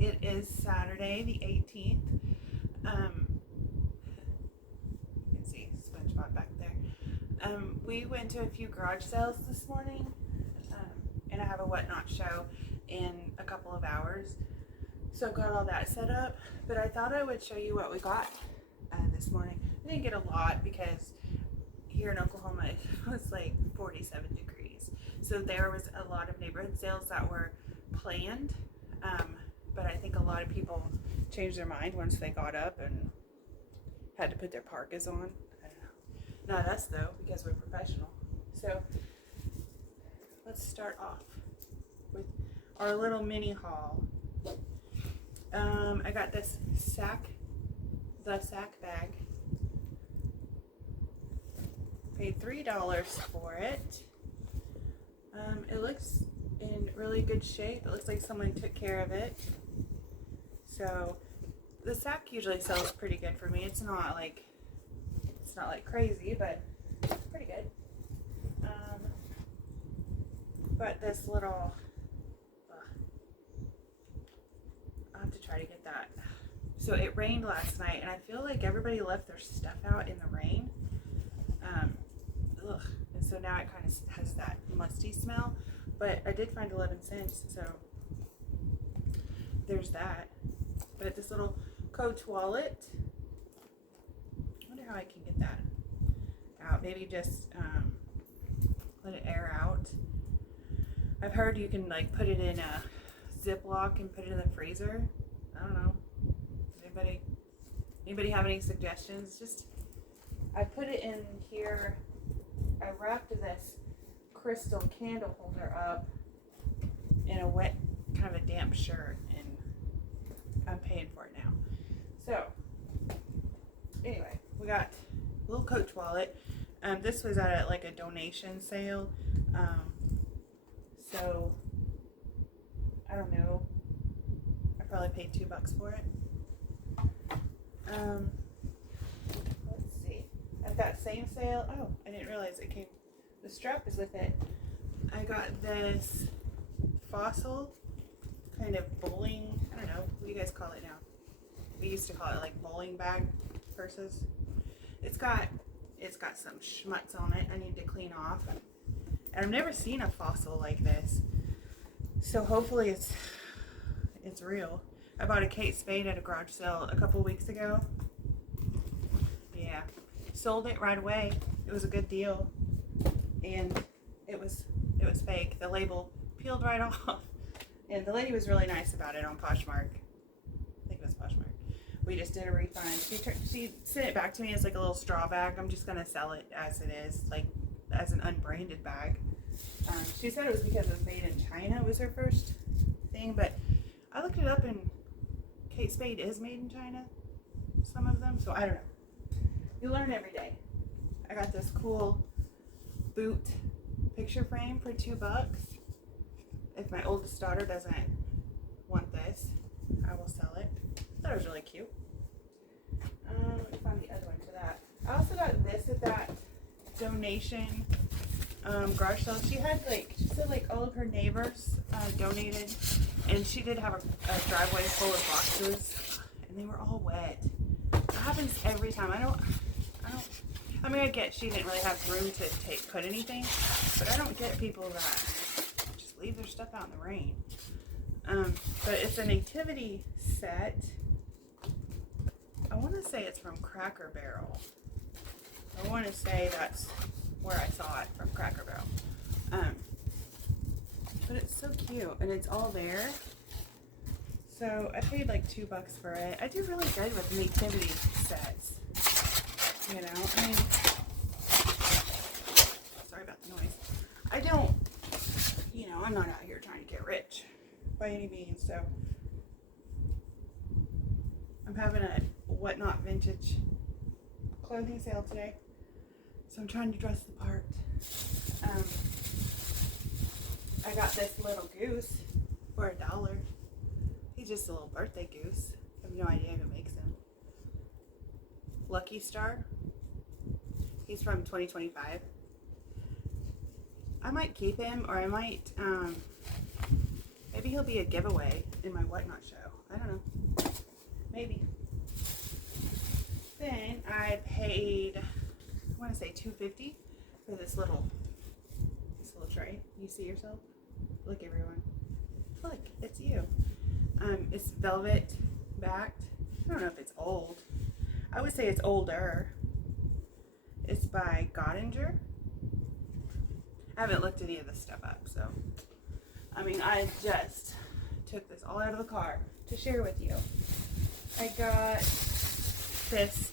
It is Saturday the 18th. You can see SpongeBob back there. We went to a few garage sales this morning, and I have a whatnot show in a couple of hours. So I've got all that set up, but I thought I would show you what we got this morning. I didn't get a lot because here in Oklahoma it was like 47 degrees. So there was a lot of neighborhood sales that were planned, but I think a lot of people changed their mind once they got up and had to put their parkas on. I don't know. Not us though, because we're professional. So let's start off with our little mini haul. I got this sack bag. Paid $3 for it. It looks in really good shape. It looks like someone took care of it. So the sack usually sells pretty good for me. It's not like crazy, but it's pretty good. But this little, I'll have to try to get that. So it rained last night, and I feel like everybody left their stuff out in the rain. And so now it kind of has that musty smell. But I did find 11 cents, so there's that. But this little Coach wallet. I wonder how I can get that out. Maybe just let it air out. I've heard you can like put it in a Ziploc and put it in the freezer. I don't know. Anybody have any suggestions? Just I put it in here. I wrapped this crystal candle holder up in a wet, kind of a damp shirt, and I'm paying for it now. So anyway, we got a little Coach wallet. This was at like a donation sale. So I don't know. I probably paid $2 for it. Let's see. At that same sale, oh, I didn't realize it came. The strap is with it. I got this fossil kind of bowling. I don't know. What do you guys call it now? We used to call it like bowling bag purses. It's got some schmutz on it. I need to clean off. And I've never seen a fossil like this. So hopefully it's real. I bought a Kate Spade at a garage sale a couple weeks ago. Yeah. Sold it right away. It was a good deal. And it was fake. The label peeled right off. And the lady was really nice about it on Poshmark. I think it was Poshmark. We just did a refund. She sent it back to me as like a little straw bag. I'm just gonna sell it as it is, like as an unbranded bag. She said it was because it was made in China was her first thing, but I looked it up and Kate Spade is made in China, some of them, so I don't know. You learn every day. I got this cool boot picture frame for $2. If my oldest daughter doesn't want this, I will sell it. That was really cute. Let me find the other one for that. I also got this at that donation garage sale. She said like all of her neighbors donated, and she did have a driveway full of boxes, and they were all wet. That happens every time. I mean, I get she didn't really have room to put anything, but I don't get people that just leave their stuff out in the rain. But it's a nativity set. I want to say it's from Cracker Barrel. I want to say that's where I saw it, from Cracker Barrel. But it's so cute, and it's all there. So I paid like $2 for it. I do really good with nativity sets. You know, I mean, sorry about the noise. I don't, you know, I'm not out here trying to get rich by any means. So I'm having a whatnot vintage clothing sale today. So I'm trying to dress the part. I got this little goose for $1. He's just a little birthday goose. I have no idea who makes him. Lucky Star. He's from 2025. I might keep him, or I might, maybe he'll be a giveaway in my whatnot show. I don't know. Maybe. Then I paid, I want to say $2.50 for this little tray. You see yourself? Look, everyone. Look, it's you. It's velvet backed. I don't know if it's old. I would say it's older. It's by Gottinger. I haven't looked any of this stuff up, so. I mean, I just took this all out of the car to share with you. I got this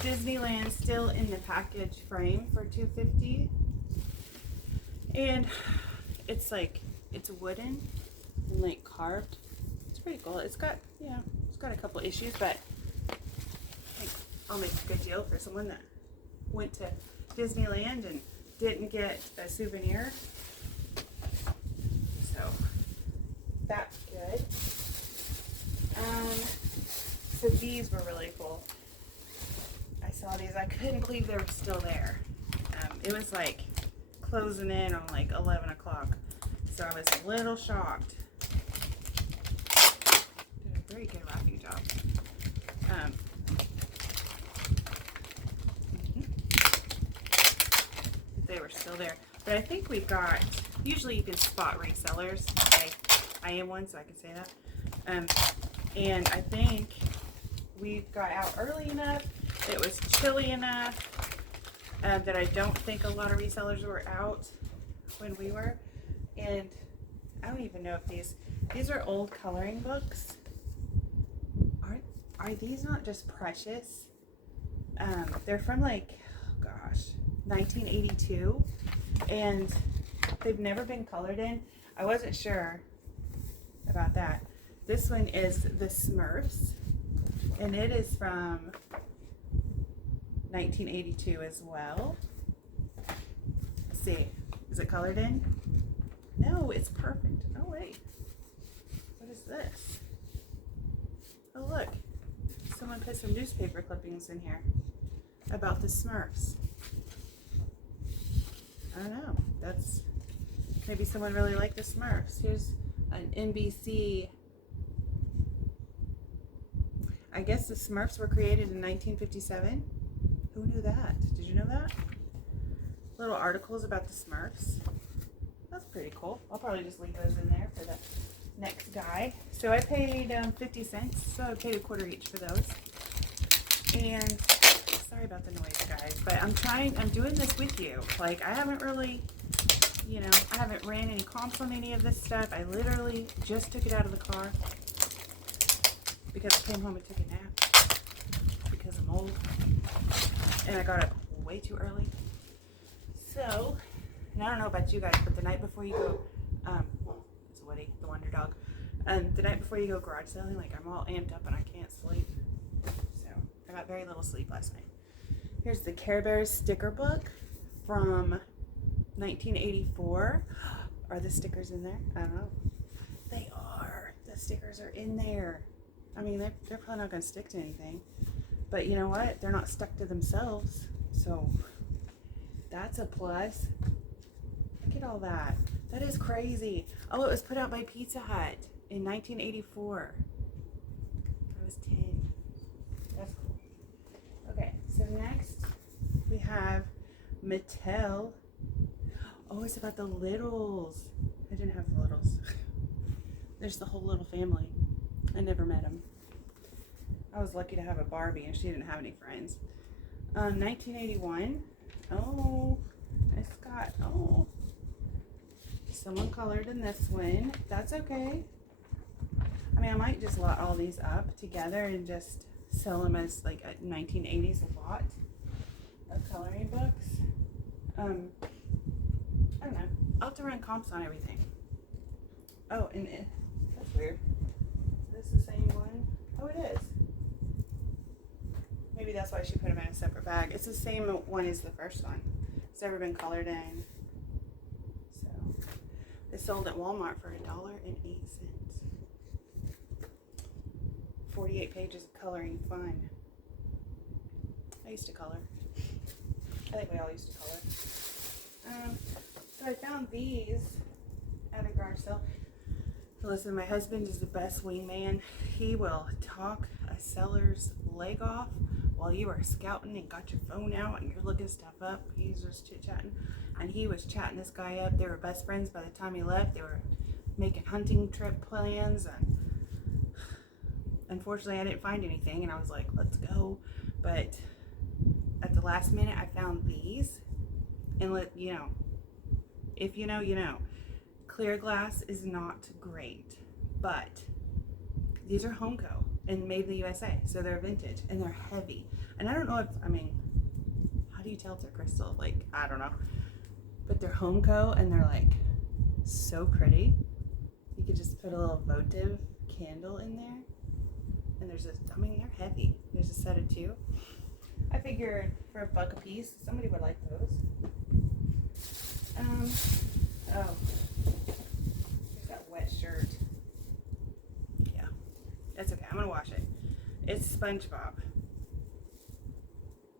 Disneyland still in the package frame for $2.50. And it's like, it's wooden and like carved. It's pretty cool. It's got, it's got a couple issues, but I think I'll make a good deal for someone that went to Disneyland and didn't get a souvenir. So that's good. So these were really cool. I saw these. I couldn't believe they were still there. It was like closing in on like 11 o'clock. So I was a little shocked. Did a very good wrapping job. They were still there. But I think we got, usually you can spot resellers. I am one, so I can say that. And I think we got out early enough. It was chilly enough that I don't think a lot of resellers were out when we were. And I don't even know if these are old coloring books. Are these not just precious? They're from like, oh gosh, 1982, and they've never been colored in. I wasn't sure about that. This one is the Smurfs, and it is from 1982 as well. Let's see, is it colored in? No, it's perfect. Oh wait, what is this? Oh look, someone put some newspaper clippings in here about the Smurfs. I don't know. That's maybe someone really liked the Smurfs. Here's an NBC. I guess the Smurfs were created in 1957. Who knew that? Did you know that? Little articles about the Smurfs. That's pretty cool. I'll probably just leave those in there for the next guy. So I paid 50 cents. So I paid a quarter each for those. And sorry about the noise, guys, but I'm doing this with you. Like, I haven't really, I haven't ran any comps on any of this stuff. I literally just took it out of the car because I came home and took a nap because I'm old and I got up way too early. So, and I don't know about you guys, but the night before you go, it's Woody, the wonder dog. The night before you go garage selling, like, I'm all amped up and I can't sleep. So I got very little sleep last night. Here's the Care Bears sticker book from 1984. Are the stickers in there? I don't know. They are. The stickers are in there. I mean, they're probably not going to stick to anything. But you know what? They're not stuck to themselves. So that's a plus. Look at all that. That is crazy. Oh, it was put out by Pizza Hut in 1984. I was 10. That's cool. Okay, so next we have Mattel. Oh, it's about the Littles. I didn't have the Littles. There's the whole little family. I never met them. I was lucky to have a Barbie and she didn't have any friends. 1981. Oh, it's got, someone colored in this one. That's okay. I mean, I might just lot all these up together and just sell them as like a 1980s lot of coloring books. I don't know. I'll have to run comps on everything. Oh, and that's weird. Is this the same one? Oh, it is. Maybe that's why she put them in a separate bag. It's the same one as the first one. It's never been colored in. So, they sold at Walmart for $1.08. 48 pages of coloring fun. I used to color. I think we all used to color. So I found these at a garage sale Listen, my husband is the best wingman. He will talk a seller's leg off while you are scouting and got your phone out and you're looking stuff up. He's just chit-chatting. And he was chatting this guy up. They were best friends by the time he left. They were making hunting trip plans. And unfortunately, I didn't find anything. And I was like, let's go. But at the last minute, I found these. And if you know, you know. Clear glass is not great, but these are Homeco and made in the USA, so they're vintage and they're heavy. And I don't know how do you tell if they're crystal? Like, I don't know. But they're Homeco and they're like so pretty. You could just put a little votive candle in there. And they're heavy. There's a set of 2. I figured for $1 a piece, somebody would like those. Here's that wet shirt. Yeah, that's okay. I'm gonna wash it. It's SpongeBob.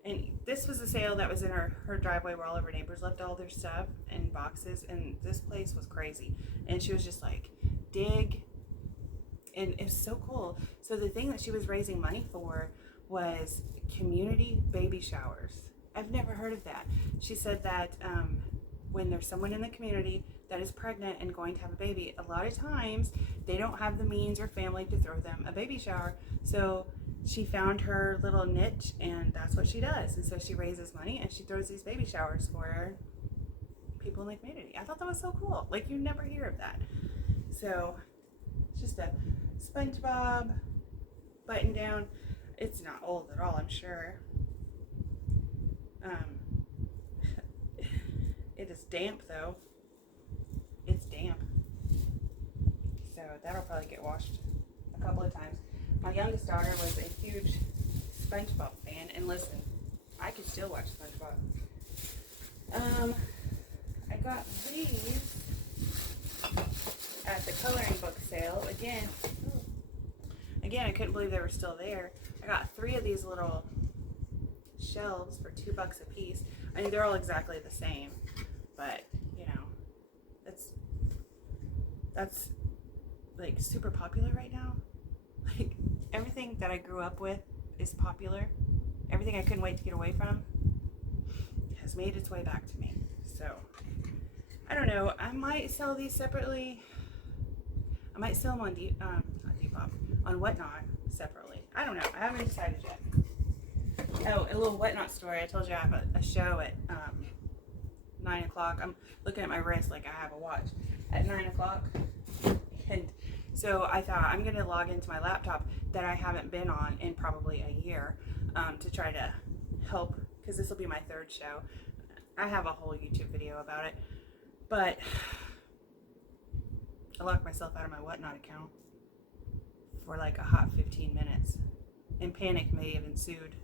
And this was a sale that was in her driveway where all of her neighbors left all their stuff in boxes. And this place was crazy. And she was just like, dig. And it's so cool. So the thing that she was raising money for was community baby showers. I've never heard of that. She said that when there's someone in the community that is pregnant and going to have a baby, a lot of times they don't have the means or family to throw them a baby shower. So she found her little niche and that's what she does. And so she raises money and she throws these baby showers for people in the community. I thought that was so cool. Like, you never hear of that. So it's just a SpongeBob button down. It's not old at all, I'm sure. It is damp though. It's damp. So that'll probably get washed a couple of times. My youngest daughter was a huge SpongeBob fan, and listen, I can still watch SpongeBob. I got these at the coloring book sale. Again, I couldn't believe they were still there. I got 3 of these little shelves for $2 a piece. I mean, they're all exactly the same, but that's like super popular right now. Like, everything that I grew up with is popular. Everything I couldn't wait to get away from has made its way back to me. So I don't know. I might sell these separately. I might sell them on Depop, on Whatnot separately. I don't know. I haven't decided yet. Oh, a little Whatnot story. I told you I have a show at 9 o'clock. I'm looking at my wrist like I have a watch. At 9 o'clock. And so I thought I'm going to log into my laptop that I haven't been on in probably a year to try to help, because this will be my 3rd show. I have a whole YouTube video about it. But I locked myself out of my Whatnot account for like a hot 15 minutes. And panic may have ensued.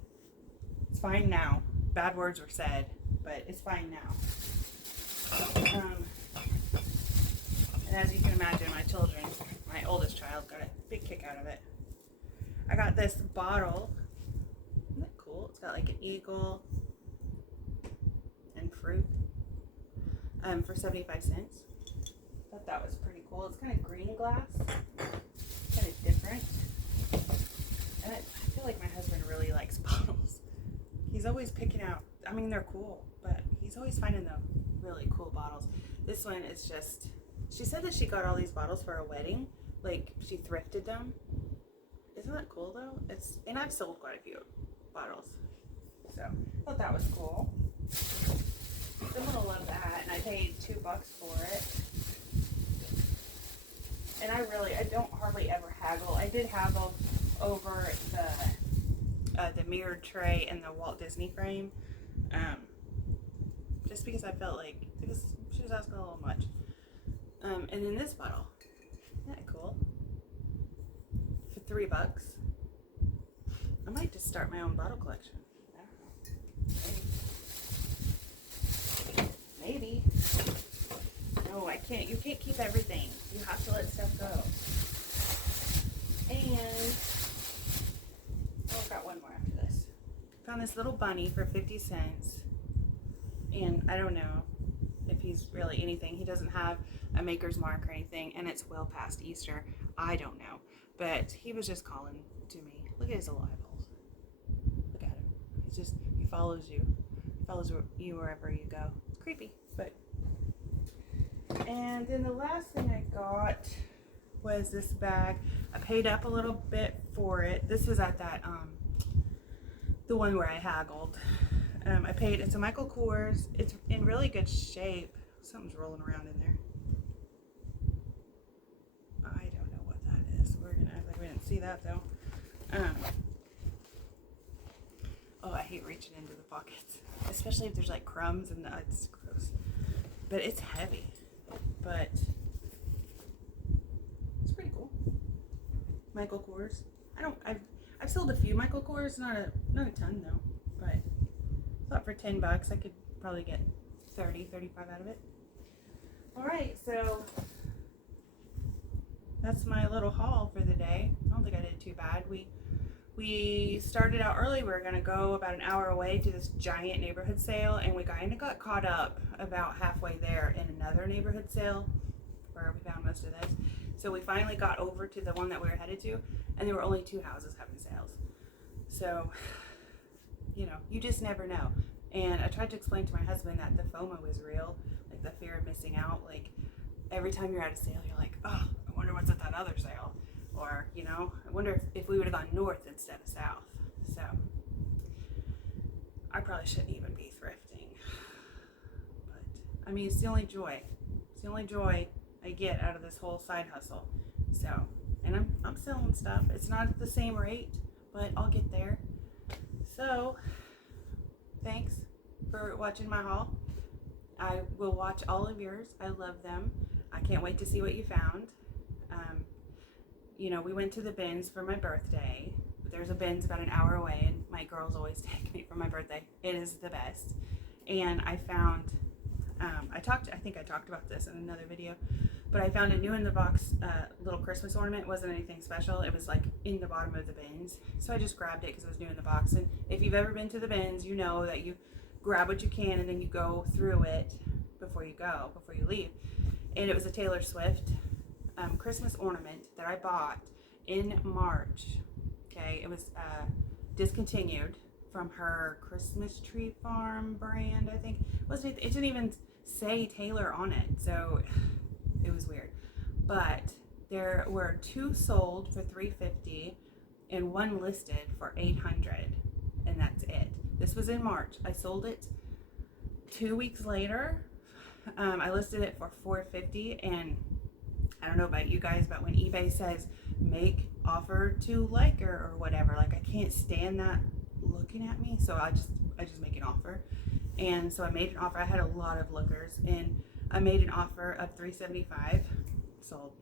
It's fine now. Bad words were said, but it's fine now. And as you can imagine, my children, my oldest child, got a big kick out of it. I got this bottle. Isn't that cool? It's got like an eagle and fruit for 75 cents. Thought that was pretty cool. It's kind of green glass, kind of different. And I feel like my husband really likes bottles. He's always picking out, I mean, they're cool, but he's always finding the really cool bottles. This one is just, she said that she got all these bottles for a wedding. Like, she thrifted them. Isn't that cool though? And I've sold quite a few bottles. So, I thought that was cool. Someone will love that, and I paid $2 for it. And I don't hardly ever haggle. I did haggle over the mirrored tray and the Walt Disney frame, just because I felt like she was asking a little much. And then this bottle, isn't that cool? For $3. I might just start my own bottle collection. I don't know. Maybe. No, I can't. You can't keep everything. You have to let stuff go. And I've got one more after this. Found this little bunny for 50 cents. And I don't know if he's really anything. He doesn't have a maker's mark or anything, and it's well past Easter. I don't know, but he was just calling to me. Look at his little eyeballs. Look at him. He follows you. He follows you wherever you go. It's creepy, but. And then the last thing I got was this bag. I paid up a little bit for it. This is at that the one where I haggled. I paid. It's a Michael Kors. It's in really good shape. Something's rolling around in there. I don't know what that is. We're gonna act like we didn't see that though. Oh, I hate reaching into the pockets, especially if there's like crumbs and it's gross. But it's heavy. But it's pretty cool. Michael Kors. I've sold a few Michael Kors, not a ton though. But I thought for $10 I could probably get 35 out of it. Alright, so that's my little haul for the day. I don't think I did too bad. We started out early. We were going to go about an hour away to this giant neighborhood sale, and we kind of got caught up about halfway there in another neighborhood sale where we found most of those. So we finally got over to the one that we were headed to, and there were only 2 houses having sales. So, you know, you just never know. And I tried to explain to my husband that the FOMO is real, like the fear of missing out. Like every time you're at a sale, you're like, oh, I wonder what's at that other sale. Or, you know, I wonder if we would have gone north instead of south. So, I probably shouldn't even be thrifting. But, I mean, it's the only joy. It's the only joy I get out of this whole side hustle. So, and I'm selling stuff. It's not at the same rate, but I'll get there. So, thanks for watching my haul. I will watch all of yours. I love them. I can't wait to see what you found. You know, we went to the bins for my birthday. There's a bins about an hour away, and my girls always take me for my birthday. It is the best. And I found, I think I talked about this in another video, but I found a new in the box little Christmas ornament. It wasn't anything special. It was like in the bottom of the bins. So I just grabbed it because it was new in the box. And if you've ever been to the bins, you know that you grab what you can and then you go through it before you leave. And it was a Taylor Swift Christmas ornament that I bought in March. Okay, it was discontinued from her Christmas Tree Farm brand, I think. It didn't even say Taylor on it, so it was weird. But there were 2 sold for $350 and 1 listed for $800, and that's it. This was in March. I sold it 2 weeks later. I listed it for $450, and I don't know about you guys, but when eBay says make offer to liker or whatever, like I can't stand that looking at me, so I just make an offer. And so I made an offer. I had a lot of lookers, and I made an offer of $375. Sold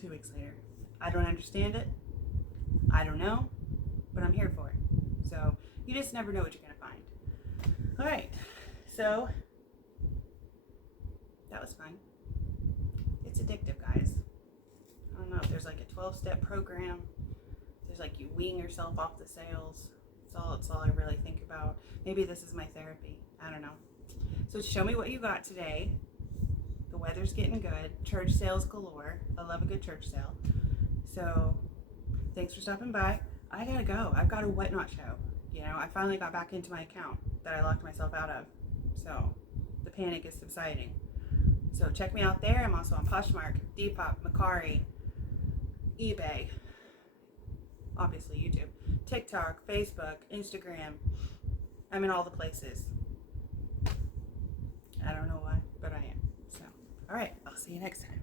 2 weeks later. I don't understand it. I don't know, but I'm here for it. So you just never know what you're gonna find. All right, so that was fun. It's addictive, guys. I don't know if there's like a 12-step program. There's like you wean yourself off the sales. That's all I really think about. Maybe this is my therapy. I don't know. So show me what you got today. The weather's getting good. Church sales galore. I love a good church sale. So thanks for stopping by. I gotta go. I've got a Whatnot show. You know, I finally got back into my account that I locked myself out of. So the panic is subsiding. So check me out there. I'm also on Poshmark, Depop, Mercari, eBay, obviously YouTube, TikTok, Facebook, Instagram. I'm in all the places. I don't know why, but I am. So, all right, I'll see you next time.